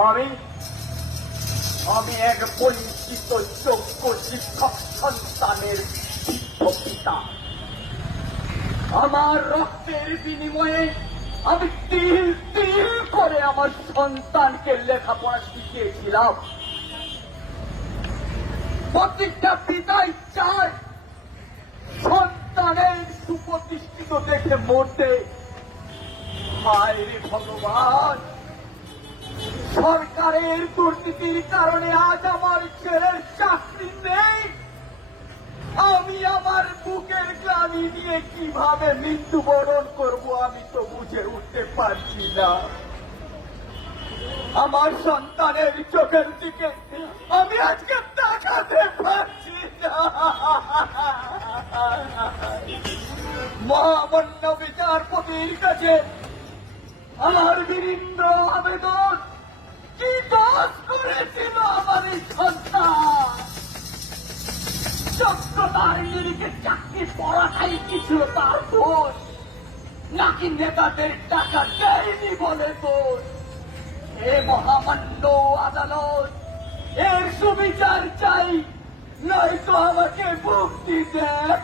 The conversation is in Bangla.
আমি আমি এক বঞ্চিত যোগ্য শিক্ষক সন্তানের পিতা। আমার রক্তের বিনিময়ে আমি তিল তিল করে আমার সন্তানকে লেখাপড়া শিখিয়েছিলাম। প্রত্যেকটা পিতাই চায় সন্তানের সুপ্রতিষ্ঠিত দেখে মরতে। হায় রে ভগবান, সরকারের দুর্নীতির কারণে আজ আমার ছেলের চাকরি নেই। আমি আমার বুকের গ্লানি নিয়ে কিভাবে মৃত্যুবরণ করব আমি তো বুঝে উঠতে পারছি না। আমার সন্তানের চোখের দিকে আমি আজকে তাকাতে পারছি না। মহামান্য বিচারপতির কাছে আমার বিনীন্দ্র আবেদন, কি দোষ করেছিল আমার এই সন্তান? যোগ্যতার নিরিখে চাকরি পড়াটাই কি ছিল তার দোষ, নাকি নেতাদের টাকা দেয়নি বলে দোষ? এ মহামান্য আদালত, এর সুবিচার চাই, নয়তো আমাকে মুক্তি দেয়।